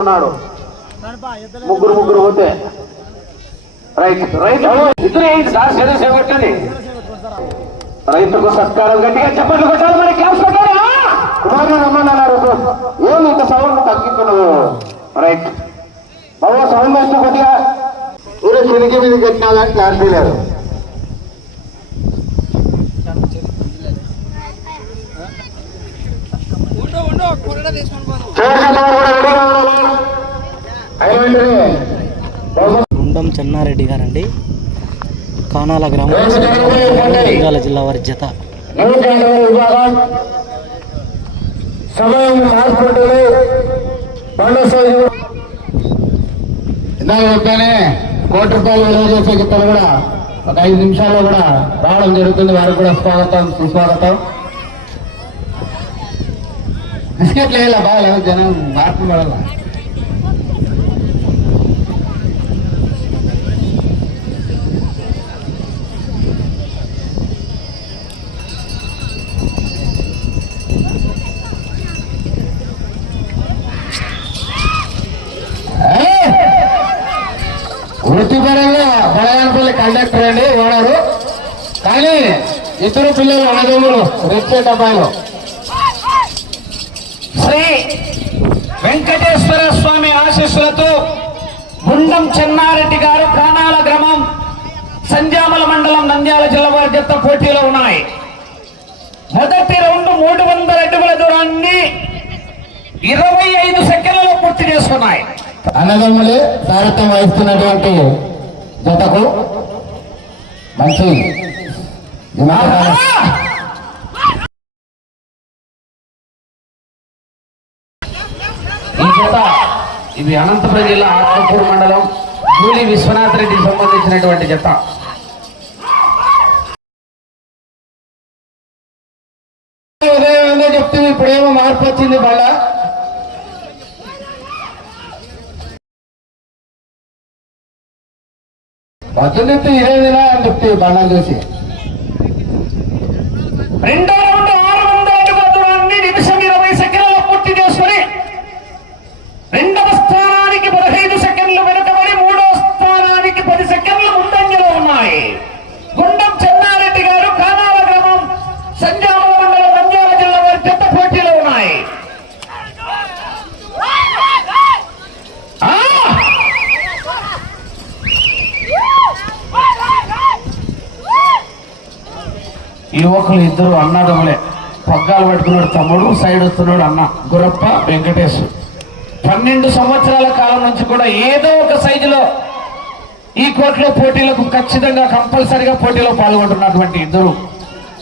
ఉన్నాడు. ముగ్గురు ముగ్గురు పోతే. రైట్ రైట్ ఇద్దరు ఏంటి సార్ సేద చేపట్టండి రైతుకు సత్కారం గట్టిగా చెప్పండి కొట్టాలి మరి క్లాస్ కొట్టాలి కుమారుడు రమ్మన్నారు ఏమి ఇంత సౌండ్ తగ్గిస్తున్నావు? రైట్. బాబా సౌండ్ వేస్తూ కొద్దిగా ఊరే చినికి మీద కట్టినా కానీ క్లారిటీ లేదు చివరి కూడా రెడీగా ఉండాలి అయిన వెంటనే బాబా గుండం చెన్నారెడ్డి గారండి. కానాల గ్రామం నంద్యాల జిల్లా వారి జత. సమయం ఇందాక చెప్పానే కోటి రూపాయలు విలువ చేసే కూడా ఒక ఐదు నిమిషాల్లో కూడా రావడం జరుగుతుంది. వారికి కూడా స్వాగతం సుస్వాగతం. బిస్కెట్లు వేయాల బాగా జనం మార్పు పడాల? వృత్తిపరంగా బలగానపల్లి కండక్టర్ అండి ఓనరు. కానీ ఇద్దరు పిల్లలు అన్నదమ్ములు రెచ్చే డబ్బాలు ఆశీస్సులతో గుండం చెన్నారెడ్డి గారు కానాల గ్రామం సంజామల మండలం నంద్యాల జిల్లా వారి జత పోటీలో ఉన్నాయి. మొదటి రౌండ్ మూడు వందల అడుగుల దూరాన్ని ఇరవై ఐదు సెకండ్లలో పూర్తి చేసుకున్నాయి. అన్నదమ్ములే సారథ్యం వహిస్తున్నటువంటి జతకు మంచి ఈ జత ఇది అనంతపురం జిల్లా ఆత్మకూరు మండలం జూలి విశ్వనాథ్ రెడ్డికి సంబంధించినటువంటి జత. ఉదయం ఏందో చెప్తుంది ఇప్పుడేమో మార్పు వచ్చింది పొద్దున్నెత్తి ఇదే దినా అని చెప్తుంది బండలు చూసి రెండో రౌండ్ ఆరు వందల అడుగుల దూరాన్ని నిమిషం ఇరవై సెకండ్లలో పూర్తి చేసుకుని రెండవ స్థానానికి పదహైదు సెకండ్లు వెనుకబడి మూడో స్థానానికి పది సెకండ్లు ముందంజలో ఉన్నాయి. గుండం చెన్నారెడ్డి గారు కానాల గ్రామం సంజామల మండలం నంద్యాల జిల్లా వారి చెత్త పోటీలో ఉన్నాయి. యువకులు ఇద్దరు అన్నదమ్ములే. పగ్గాలు పట్టుకున్నాడు తమ్ముడు సైడ్ వస్తున్నాడు అన్న గురప్ప వెంకటేష్. పన్నెండు సంవత్సరాల కాలం నుంచి కూడా ఏదో ఒక సైజులో ఈ కోర్టులో పోటీలకు ఖచ్చితంగా కంపల్సరిగా పోటీలో పాల్గొంటున్నటువంటి ఇద్దరు.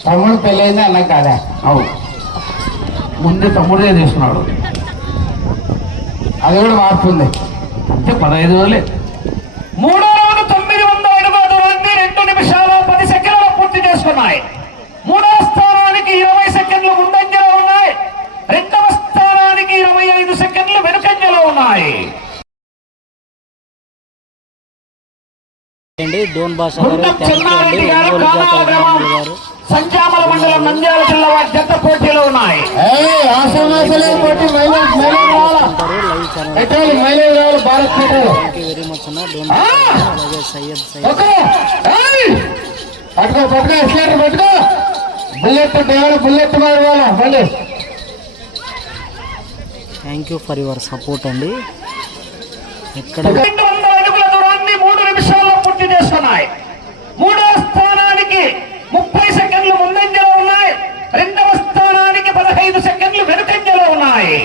తమ్ముడు పెళ్ళైంది అన్న కాదా? అవును. ముందే తమ్ముడే తీసుకున్నాడు అది కూడా మార్పు ఉంది. అంటే పదహైదు వేలే మూడో రౌండ్ తొమ్మిది వందల అడుగుల దూరాన్ని రెండు నిమిషాలు పది సెకండ్లలో పూర్తి చేసుకున్నాయి మూడో స్థానానికి ఇరవై సెకండ్లు ముందంజలో ఉన్నాయి రెండవ స్థానానికి ఇరవై ఐదు సెకండ్లు వెనుకంజలో ఉన్నాయి అండి డోన్ గారు గుండం థ్యాంక్ యూ అండి. ఒంగోలు గారు మండలం నంద్యాల జిల్లా వారి జత పోటీలో ఉన్నాయి. మచ్ అన్న. డోన్ అలాగే సయ్యద్ సయ్యద్. ఓకే ఏయ్! పట్టుకో పట్టుకో ఎస్లేటర్ పట్టుకో. బుల్లెట్ దేవుడు బుల్లెట్ మారవాల మళ్ళీ thank you for your support అండి. ఎక్కడ రెండు వందల అడుగుల దూరాన్ని మూడు నిమిషాల్లో పూర్తి చేసుకున్నాయి మూడో స్థానానికి ముప్పై సెకండ్లు ముందంజలో ఉన్నాయి. రెండవ స్థానానికి పదహైదు సెకండ్లు వెనుకంజలో ఉన్నాయి.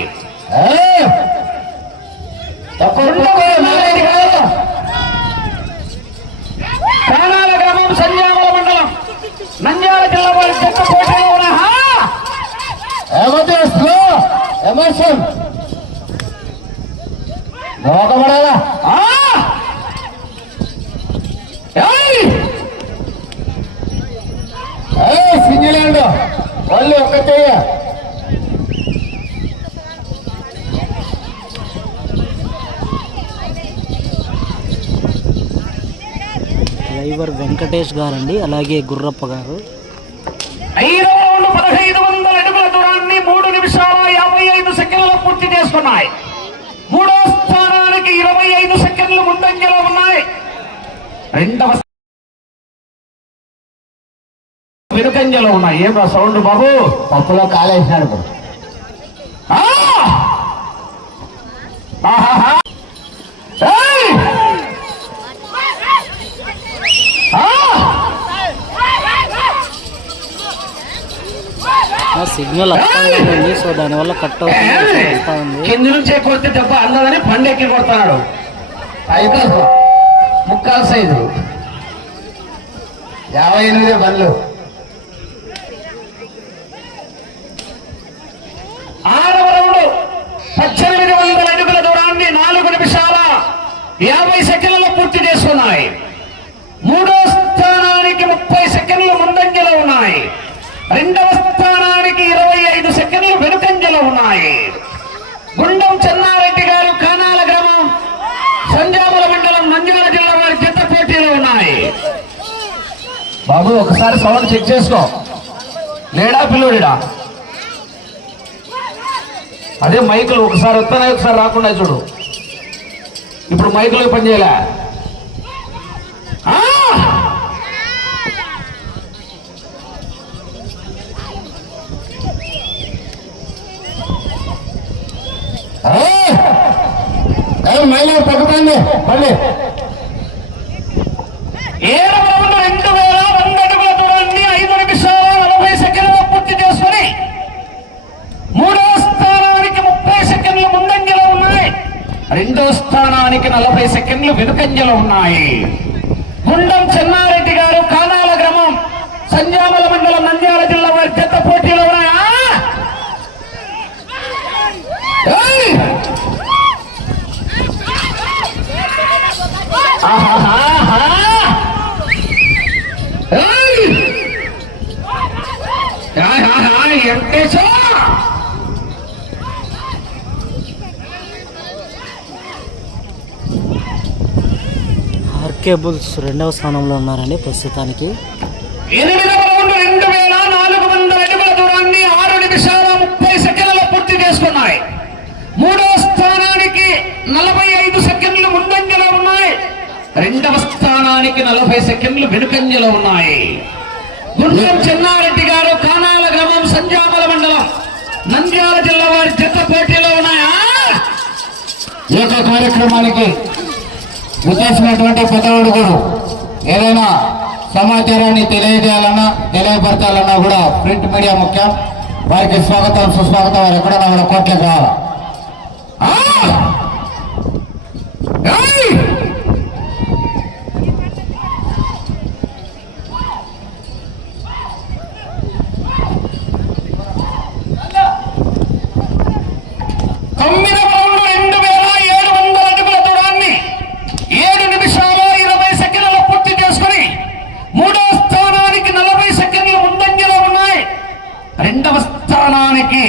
ప్రాణాల గ్రామం సంజామల మండలం. నంద్యాల జిల్లా వారి జట్ట వెంకటేష్ గారండి అలాగే గుర్రప్ప గారు. పదహైదు వందల అడుగుల దూరాన్ని మూడు నిమిషాల యాభై ఐదు సెకండ్లలో పూర్తి చేసుకున్నాయి మూడో స్థానం సెకండ్లు ముందంజలో ఉన్నాయి. రెండవ వెనుకంజలో ఉన్నాయి. ఏం రా సౌండ్ బాబు? పప్పులో కాలేసినాడు సిగ్నల్ ఉంది సో దానివల్ల కట్ అవుతుంది. కింది నుంచే కొడితే దెబ్బ అందదని పండెక్కి కొడుతున్నాడు అయితే ముక్కాలు సైజు. యాభై ఎనిమిది బండ్లు. ఆరవ రౌండ్. పద్దెనిమిది వందల అడుగుల దూరాన్ని నాలుగు నిమిషాల యాభై సెకండ్లలో పూర్తి చేసుకున్నాయి. మూడో స్థానానికి ముప్పై సెకండ్లు ముందంజలో ఉన్నాయి. రెండవ స్థానానికి ఇరవై ఐదు సెకండ్లు వెనుకంజలో ఉన్నాయి. గుండం చెన్నారెడ్డి గారు కానాల గ్రామం సంజాముల మండలం నంద్యాల జిల్లా వారి జత పోటీలో ఉన్నాయి. బాబు ఒకసారి సౌండ్ చెక్ చేసుకో. లేడా పిల్లోడిడా? అదే మైకులు ఒకసారి వస్తున్నాయి ఒకసారి రాకుండా చూడు. ఇప్పుడు మైకులు పని మళ్ళీ ఏడవ రౌండ్ రెండు వేల వంద అడుగుల దూరాన్ని ఐదు నిమిషాల నలభై సెకండ్లు పూర్తి చేసుకుని మూడో స్థానానికి ముప్పై సెకండ్లు ముందంజలో ఉన్నాయి. రెండో స్థానానికి నలభై సెకండ్లు వెనుకంజలో ఉన్నాయి. గుండం చెన్నారెడ్డి గారు కానాల గ్రామం సంజామల మండలం నంద్యాల జిల్లా వారి జత పోటీలో ఉన్నాయా ఏయ్! ఆహాహాహా! ఏయ్! ఆహాహా, వెంకటేశా! ఆర్కే బుల్స్ రెండవ స్థానంలో ఉన్నారండి ప్రస్తుతానికి. దూరాన్ని ముప్పై పూర్తి చేసుకున్నాయి. మూడో స్థానానికి నలభై ఐదు సెకండ్లు ముందంజలో ఉన్నాయి. రెండవ స్థానానికి నలభై సెకండ్లు వెనుకంజలో ఉన్నాయి. గుండం చెన్నారెడ్డి గ్రామం మండలం నంద్యాల జిల్లా వారి జత పోటీలో ఉన్నాయా? ఈ యొక్క కార్యక్రమానికి విచ్చేసినటువంటి పెద్దవాడుగురు ఏదైనా సమాచారాన్ని తెలియజేయాలన్నా తెలియపరచాలన్నా కూడా ప్రింట్ మీడియా ముఖ్యం. వారికి స్వాగతం సుస్వాగతం. వారు ఎక్కడన్నా కూడా కోట్లకు రావాలి ఆ! ఏయ్! తొమ్మిదవ రౌండ్ రెండు వేల ఏడు వందల అడుగుల దూరాన్ని ఏడు నిమిషాల ఇరవై సెకండ్ల పూర్తి చేసుకుని మూడో స్థానానికి నలభై సెకండ్లు ముందంజలో ఉన్నాయి రెండవ స్థానానికి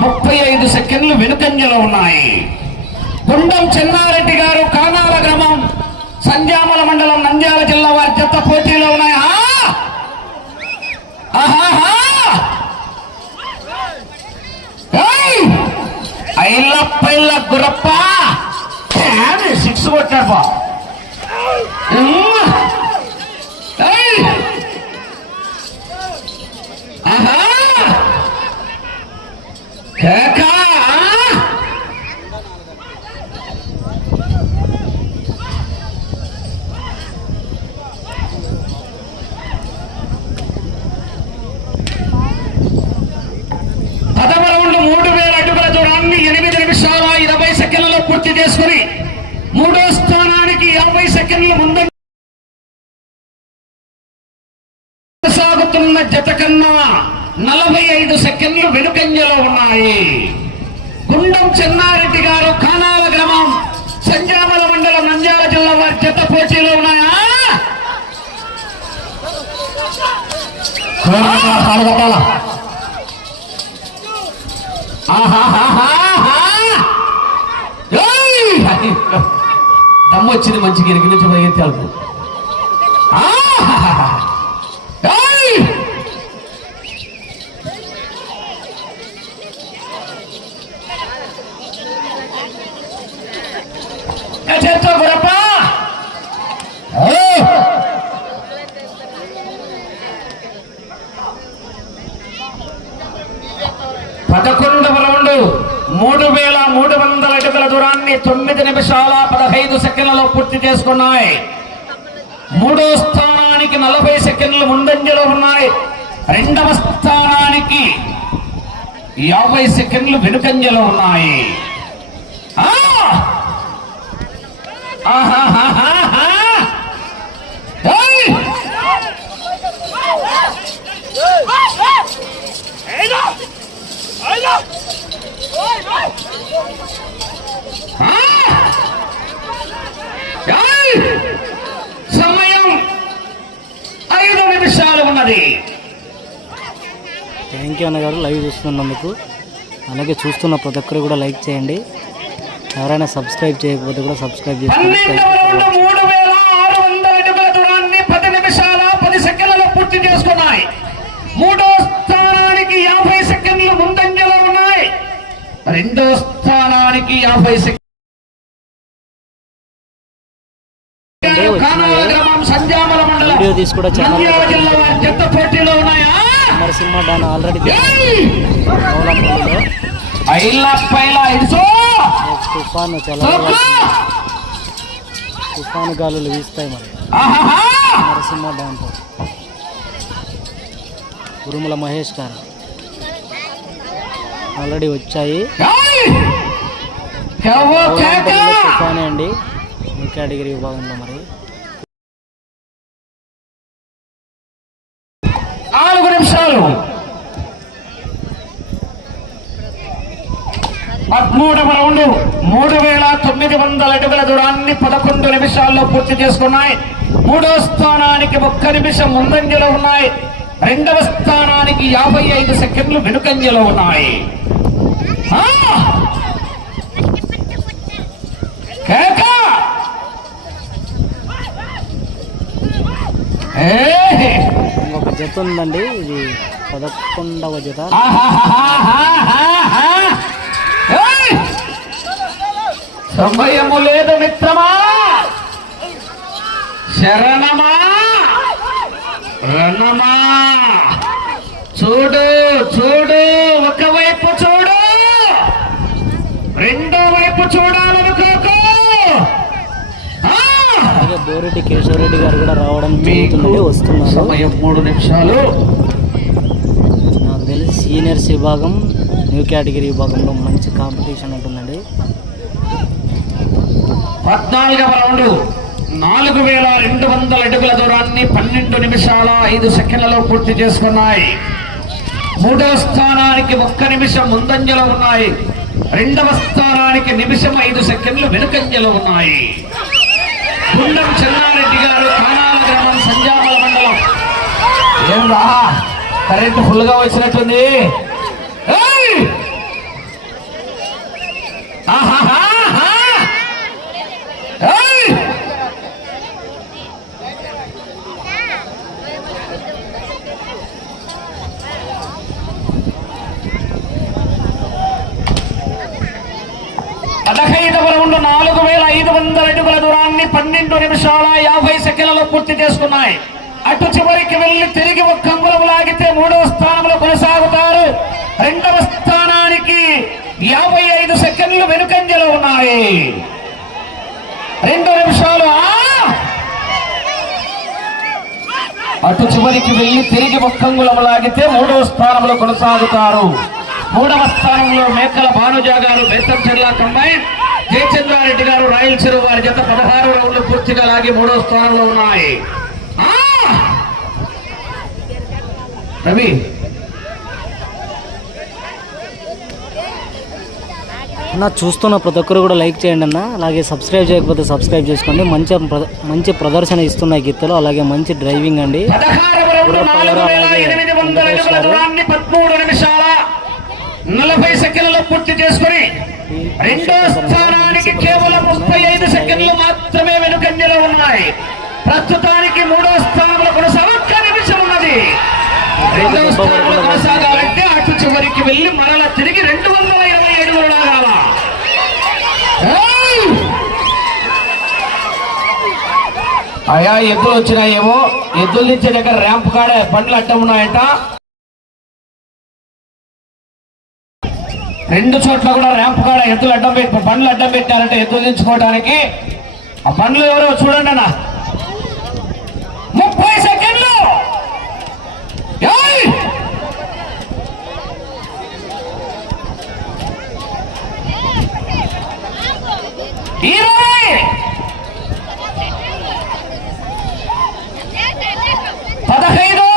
ముప్పై ఐదు సెకండ్లు వెనుకంజలో ఉన్నాయి గుండం చెన్నారెడ్డి గారు కానాల గ్రామం సంజామల మండలం నంద్యాల జిల్లా వారి జత పోటీలో ఉన్నాయి ఆ! ఆహాహా! ఏయ్! ఐలప్ప ఇల్ల గురప్ప ఏమి సిక్స్ కొట్టాడు ఆహా కేకా పదవ రౌండ్ మూడు వేల అడుగుల దూరాన్ని ఎనిమిది నిమిషాల ఇరవై సెకండ్లలో పూర్తి చేసుకుని మూడో స్థానానికి యాభై సెకండ్ల ముందు సాగుతున్న జత కన్నా నలభై ఐదు సెకండ్లు వెనుకంజలో ఉన్నాయి. గుండం చెన్నారెడ్డి గారు కానాల గ్రామం సంజామల మండలం నంద్యాల జిల్లా వారి జత పోటీలో ఉన్నాయా? పాల్గొట్టాల ఆహాహాహాహా! ఏయ్! దమ్ము వచ్చింది మంచిగా ఎనికి నుంచి పరిగెత్తి అల్పు దూరాన్ని తొమ్మిది నిమిషాల పదహైదు సెకండ్లలో పూర్తి చేసుకున్నాయి. మూడో స్థానానికి నలభై సెకండ్లు ముందంజలో ఉన్నాయి. రెండవ స్థానానికి యాభై సెకండ్లు వెనుకంజలో ఉన్నాయి. ఆ! ఆహాహాహాహా! ఏయ్! ఆ! ఏయ్! సమయం ఐదు ఉన్నది. థ్యాంక్ యూ అన్నగారు లైవ్ చూస్తున్నందుకు అలాగే చూస్తున్న ప్రతి ఒక్కరు కూడా లైక్ చేయండి. ఎవరైనా సబ్స్క్రైబ్ చేయకపోతే కూడా సబ్స్క్రైబ్ చేసుకున్నాయి. మూడో స్థానానికి యాభై సెకండ్లు ముందంజలో ఉన్నాయి. రెండో స్థానానికి యాభై సెకండ్లు కానాల గ్రామం సంజామల మండలం వీడియో తీసి కూడా ఛానల్ నరసింహ డాన్ ఆల్రెడీ తుఫాను చాలా తుఫాను గాలులు వీస్తాయి మరి. నరసింహ డాన్తో ఉరుముల మహేష్ గారు. ఆల్రెడీ వచ్చాయి. తుఫానే అండి. ఈ కేటగిరీ విభాగంలో మరి నాలుగు నిమిషాలు పదమూడవ రౌండ్ మూడు వేల తొమ్మిది వందల అడుగుల దూరాన్ని పదకొండు నిమిషాల్లో పూర్తి చేసుకున్నాయి. మూడో స్థానానికి ఒక్క నిమిషం ముందంజలో ఉన్నాయి. రెండవ స్థానానికి యాభై ఐదు సెకండ్లు వెనుకంజలో ఉన్నాయి! ఇంకొక జత ఉందండి ఇది పదకొండవ జత. సమయము లేదు మిత్రమా. శరణమా. రణమా. చూడు చూడు ఒకవైపు చూడు. రెండో వైపు చూడాలనుకోకు. బోరెడ్డి కేశవరెడ్డి గారు కూడా రావడం మీకు జరుగుతుందండి వస్తున్నారు. సమయం మూడు నిమిషాలు. నాకు తెలిసి సీనియర్స్ విభాగం న్యూ కేటగిరీ విభాగంలో మంచి కాంపిటీషన్ ఉంటుందండి. పద్నాలుగవ రౌండ్. నాలుగు వేల రెండు వందల అడుగుల దూరాన్ని పన్నెండు నిమిషాల ఐదు సెకండ్లలో పూర్తి చేసుకున్నాయి. మూడవ స్థానానికి ఒక్క నిమిషం ముందంజలో ఉన్నాయి. రెండవ స్థానానికి నిమిషం ఐదు సెకండ్లు వెనుకంజలో ఉన్నాయి. గుండం చెన్నారెడ్డి గారు కానాల గ్రామం సంజామల మండలం. ఏం రా? కరెంట్ ఫుల్గా వచ్చినట్టుంది ఏయ్! ఆహాహాహా! ఏయ్! పదహైదవ రౌండ్ నాలుగు వేల ఐదు వందల అడుగుల దూరాన్ని పన్నెండు నిమిషాల యాభై సెకండ్లలో పూర్తి చేసుకున్నాయి. అటు చివరికి వెళ్ళి తిరిగి ఒక్క అంగుళం లాగితే మూడవ స్థానంలో కొనసాగుతారు. రెండవ స్థానానికి యాభై ఐదు సెకండ్లు వెనుకంజలో ఉన్నాయి. రెండు నిమిషాలు. అటు చివరికి వెళ్ళి తిరిగి ఒక్కంగులం లాగితే మూడవ స్థానంలో కొనసాగుతారు. మూడవ స్థానంలో మేకల భానుజా గారు బేతంచెర్ల కంబైన్. జయచంద్రారెడ్డి గారు రాయలసీరు వారి జత పదహారు రౌండ్లు పూర్తిగా లాగి మూడవ స్థానంలో ఉన్నాయి! రవి. అన్న చూస్తున్న ప్రతి ఒక్కరు కూడా లైక్ చేయండి అన్న. అలాగే సబ్స్క్రైబ్ చేయకపోతే సబ్స్క్రైబ్ చేసుకోండి. మంచి మంచి ప్రదర్శన ఇస్తున్నాయి గీతలు అలాగే మంచి డ్రైవింగ్ అండి. నలభై సెకండ్లలో పూర్తి చేసుకుని రెండో స్థానానికి కేవలం ముప్పై ఐదు సెకండ్లు మాత్రమే వెనుకంజలో ఉన్నాయి. ప్రస్తుతానికి మూడో స్థానంలో కొనసాగ నిమిషం ఉన్నది. రెండో స్థానంలో కొనసాగాలంటే అటు చివరికి వెళ్ళి మరల తిరిగి రెండు వందల ఇరవై ఏడు లాగాల అయా ఎద్దులు వచ్చినాయేమో? ఎద్దులు తెచ్చే దగ్గర ర్యాంప్ కాడే బండ్లు అడ్డం ఉన్నాయట. రెండు చోట్ల కూడా ర్యాంప్ కాడ ఎద్దులు అడ్డం పెట్టి బండ్లు అడ్డం పెట్టారంటే ఎద్దులు దించుకోవడానికి ఆ బండ్లు ఎవరో చూడండి అన్న. ముప్పై సెకండ్లు ఏయ్! ఇరవై పదహైదు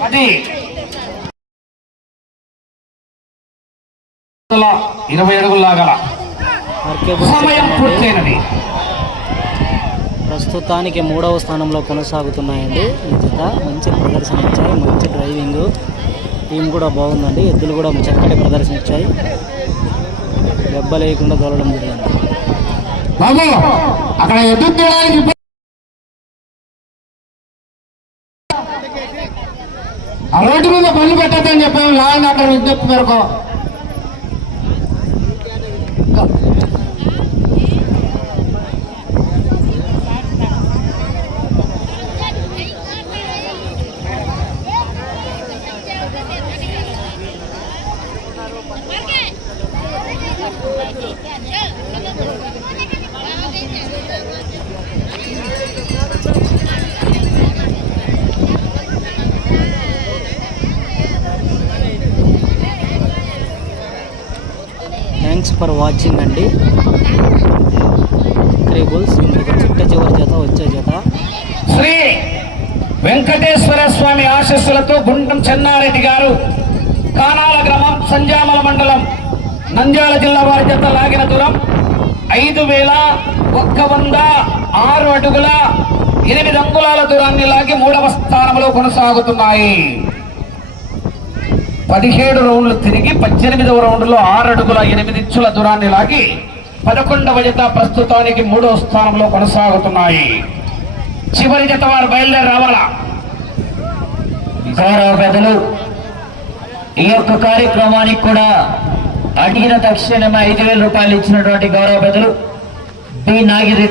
పది ఇరవై అడుగులు లాగల ఆర్కే సమయం పూర్తయినది మొత్తానికి మూడవ స్థానంలో కొనసాగుతున్నాయండి. జత మంచి ప్రదర్శన ఇచ్చాయి. మంచి డ్రైవింగ్. టీం కూడా బాగుందండి. ఎద్దులు కూడా చక్కటి ప్రదర్శన ఇచ్చాయి. దెబ్బ లేకుండా తోలడం జరిగింది. అక్కడ ఎదురు రోడ్డు మీద బండ్లు పెట్టద్దని చెప్పాము లాండ్ ఆర్డర్ విజ్ఞప్తి మేరకు. థ్యాంక్స్ ఫర్ వాచింగ్ అండి. క్రేబుల్స్ ఇంకొక చిట్ట చివరి జత వచ్చే జత. శ్రీ వెంకటేశ్వర స్వామి ఆశస్సులతో గుండం చెన్నారెడ్డి గారు కానాల గ్రామం సంజామల మండలం. నంద్యాల జిల్లా వారి చేత లాగిన దూరం ఐదు వేల ఒక్క వంద ఆరు అడుగుల ఎనిమిది అంగుళాల దూరాన్ని లాగి మూడవ స్థానంలో కొనసాగుతున్నాయి. పదిహేడు రౌండ్లు తిరిగి పద్దెనిమిదవ రౌండ్లో ఆరు అడుగుల ఎనిమిది ఇంచుల దూరాన్ని లాగి పదకొండవ జత ప్రస్తుతానికి మూడవ స్థానంలో కొనసాగుతున్నాయి. చివరి జత వారు బయలుదేరి రావాలా? గౌరవ పెద్దలు ఈ యొక్క కార్యక్రమానికి కూడా అడిగిన తక్షణమే ఐదు వేల రూపాయలు ఇచ్చినటువంటి గౌరవ పెద్దలు బి నాగిరెడ్డి